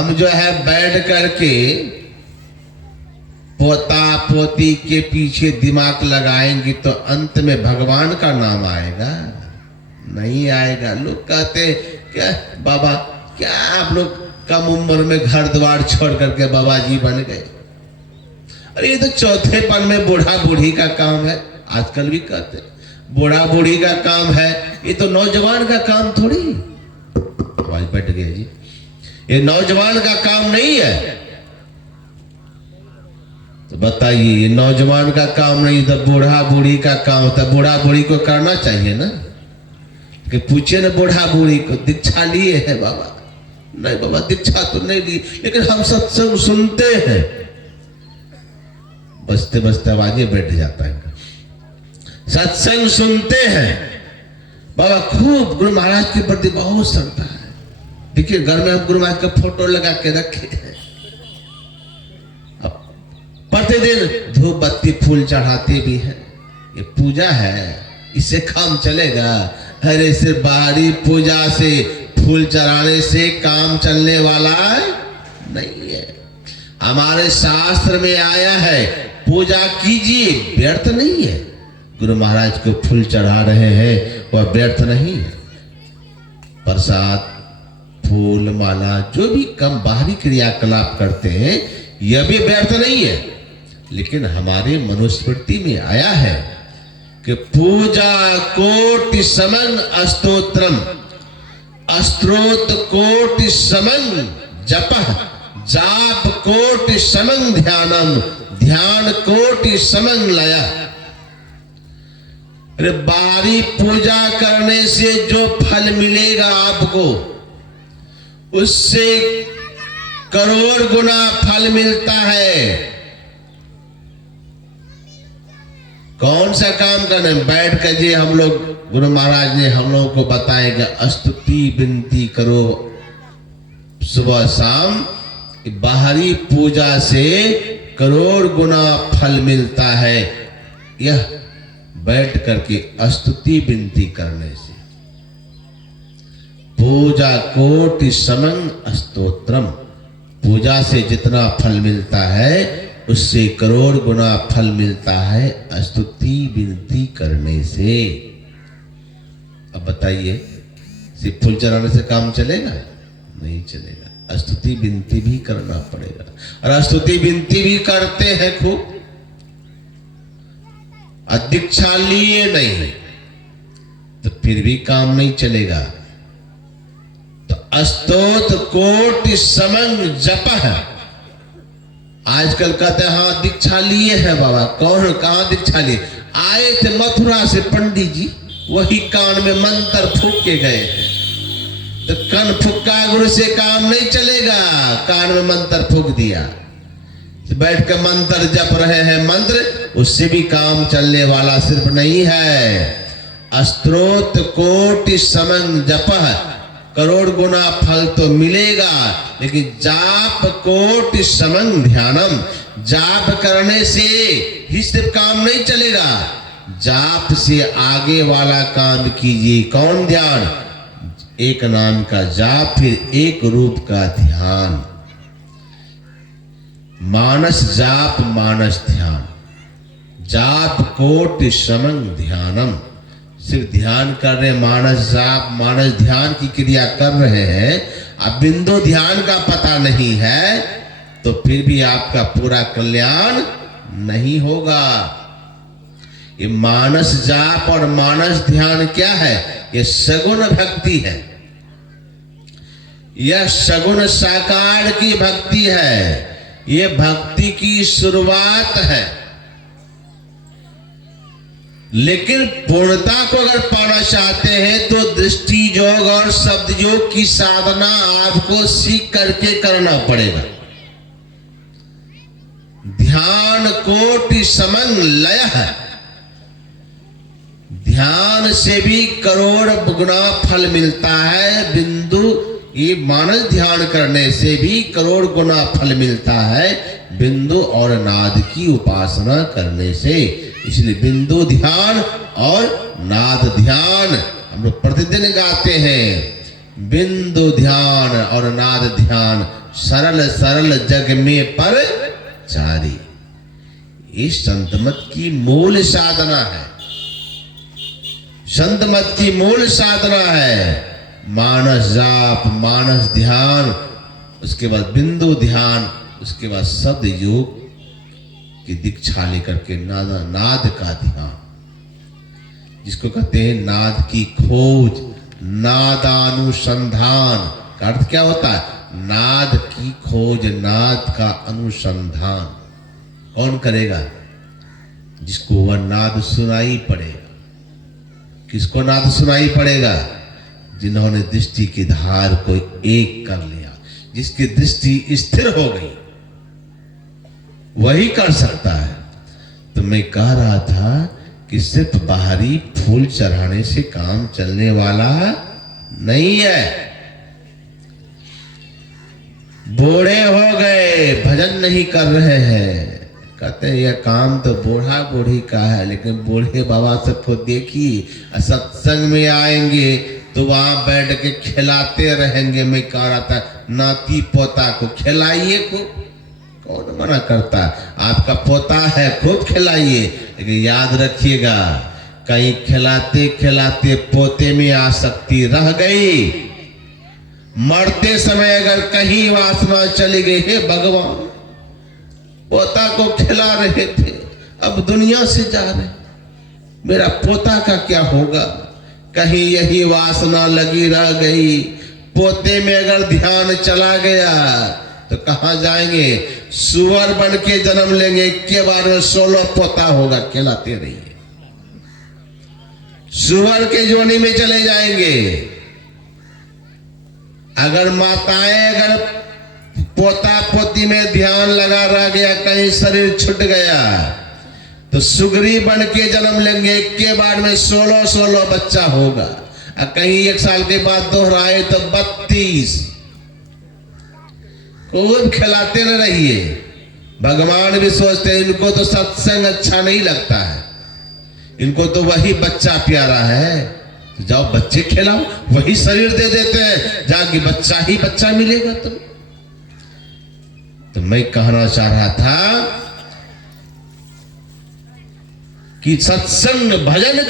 हम जो है बैठ करके पोता पोती के पीछे दिमाग लगाएंगे तो अंत में भगवान का नाम आएगा? नहीं आएगा। लोग कहते क्या बाबा, क्या आप लोग कम उम्र में घर द्वार छोड़ करके बाबा जी बन गए? अरे ये तो चौथेपन में बूढ़ा बूढ़ी का काम है। आजकल भी कहते बूढ़ा बूढ़ी का काम है, ये तो नौजवान का काम थोड़ी। आवाज बैठ गया जी, ये नौजवान का काम नहीं है। तो बताइए, ये नौजवान का काम नहीं तो बूढ़ा बूढ़ी का काम होता है। बूढ़ा बूढ़ी को करना चाहिए ना, कि पूछे ना बूढ़ा बूढ़ी को, दीक्षा लिए है बाबा? नहीं बाबा, दीक्षा तो नहीं ली, लेकिन हम सत्संग सुनते हैं। बजते बजते आवाजें बैठ जाता है। सत्संग सुनते हैं बाबा, खूब गुरु महाराज के प्रति बहुत श्रद्धा है। देखिए घर में हम गुरु महाराज का फोटो लगा के रखे हैं, प्रतिदिन धूप बत्ती फूल चढ़ाते भी हैं। ये पूजा है, इससे काम चलेगा? अरे सिर्फ बाहरी पूजा से, फूल चढ़ाने से काम चलने वाला नहीं है। हमारे शास्त्र में आया है पूजा कीजिए, व्यर्थ नहीं है। गुरु महाराज को फूल चढ़ा रहे हैं, वह व्यर्थ नहीं है। प्रसाद, फूल, माला, जो भी कम बाहरी क्रियाकलाप करते हैं, यह भी व्यर्थ नहीं है। लेकिन हमारे मनुस्मृति में आया है कि पूजा कोटि समं स्तोत्रम, स्तोत्र कोटि समं जपः, जाप कोटि समं ध्यानम, ध्यान कोटि समं लयः। अरे बाहरी पूजा करने से जो फल मिलेगा आपको, उससे करोड़ गुना फल मिलता है। कौन सा काम करना? बैठ कर जी हम लोग, गुरु महाराज ने हम लोगों को बताएगा, स्तुति विनती करो सुबह शाम। बाहरी पूजा से करोड़ गुना फल मिलता है, यह बैठ करके स्तुति विनती करने से। पूजा कोटि समं स्तोत्रम, पूजा से जितना फल मिलता है उससे करोड़ गुना फल मिलता है स्तुति विनती करने से। अब बताइए, सिर्फ फूल चढ़ाने से काम चलेगा? नहीं चलेगा, स्तुति विनती भी करना पड़ेगा। और स्तुति विनती भी करते हैं खूब, दीक्षा लिए नहीं तो फिर भी काम नहीं चलेगा। तो स्तोत्र कोटि समं जपः। आजकल कहते हैं हाँ दीक्षा लिए है बाबा। कौन, कहाँ दीक्षा लिए? आए थे मथुरा से पंडित जी, वही कान में मंत्र फूक के गए थे। तो कन फुक्का गुरु से काम नहीं चलेगा, कान में मंत्र फूक दिया, बैठ कर मंत्र जप रहे हैं मंत्र, उससे भी काम चलने वाला सिर्फ नहीं है। स्तोत्र कोटि समं जपः, करोड़ गुना फल तो मिलेगा, लेकिन जाप कोटि समं ध्यानम, जाप करने से ही सिर्फ काम नहीं चलेगा, जाप से आगे वाला काम कीजिए। कौन ध्यान? एक नाम का जाप, फिर एक रूप का ध्यान। मानस जाप मानस ध्यान, जाप कोटि समं ध्यानम। सिर्फ ध्यान कर रहे, मानस जाप मानस ध्यान की क्रिया कर रहे हैं, अब बिंदु ध्यान का पता नहीं है, तो फिर भी आपका पूरा कल्याण नहीं होगा। ये मानस जाप और मानस ध्यान क्या है? ये सगुण भक्ति है, यह सगुण साकार की भक्ति है। ये भक्ति की शुरुआत है, लेकिन पूर्णता को अगर पाना चाहते हैं तो दृष्टि योग और शब्द योग की साधना आपको सीख करके करना पड़ेगा। ध्यान कोटि समं लयः, ध्यान से भी करोड़ गुना फल मिलता है। बिंदु, ये मानस ध्यान करने से भी करोड़ गुना फल मिलता है बिंदु और नाद की उपासना करने से। इसलिए बिंदु ध्यान और नाद ध्यान हम लोग प्रतिदिन गाते हैं। बिंदु ध्यान और नाद ध्यान सरल सरल जग में पर चारी। ये संत मत की मूल साधना है। संत मत की मूल साधना है मानस जाप, मानस ध्यान, उसके बाद बिंदु ध्यान, उसके बाद शब्द योग की दीक्षा लेकर के नाद का ध्यान, जिसको कहते हैं नाद की खोज, नादानुसंधान का अर्थ क्या होता है? नाद की खोज, नाद का अनुसंधान कौन करेगा? जिसको वह नाद सुनाई पड़ेगा। किसको नाद सुनाई पड़ेगा? जिन्होंने दृष्टि की धार को एक कर लिया, जिसकी दृष्टि स्थिर हो गई, वही कर सकता है। तो मैं कह रहा था कि सिर्फ बाहरी फूल चढ़ाने से काम चलने वाला नहीं है। बूढ़े हो गए, भजन नहीं कर रहे हैं, कहते हैं यह काम तो बूढ़ा बूढ़ी का है, लेकिन बूढ़े बाबा सबको देखिए सत्संग में आएंगे तो वहां बैठ के खिलाते रहेंगे। मैं कह रहा था नाती पोता को खिलाइए, को कौन मना करता? आपका पोता है, खूब खिलाइए, लेकिन याद रखिएगा कहीं खिलाते खिलाते पोते में आसक्ति रह गई, मरते समय अगर कहीं वासना चली गई, हे भगवान पोता को खिला रहे थे, अब दुनिया से जा रहे, मेरा पोता का क्या होगा? कहीं यही वासना लगी रह गई, पोते में अगर ध्यान चला गया तो कहां जाएंगे? सुअर बन के जन्म लेंगे, के बार में 16 पोता होगा, खिलाते रहिए, सुअर के जोनी में चले जाएंगे। अगर माताएं अगर पोता पोती में ध्यान लगा रह गया, कहीं शरीर छूट गया तो सुगरी बन के जन्म लेंगे, एक के बाद में 16 बच्चा होगा, और कहीं 1 साल के बाद दोहराए तो 32। खूब खिलाते न रहिए। भगवान भी सोचते हैं इनको तो सत्संग अच्छा नहीं लगता है, इनको तो वही बच्चा प्यारा है, तो जाओ बच्चे खिलाओ, वही शरीर दे देते हैं, जाके बच्चा ही बच्चा मिलेगा। तो मैं कहना चाह रहा था कि सत्संग भजन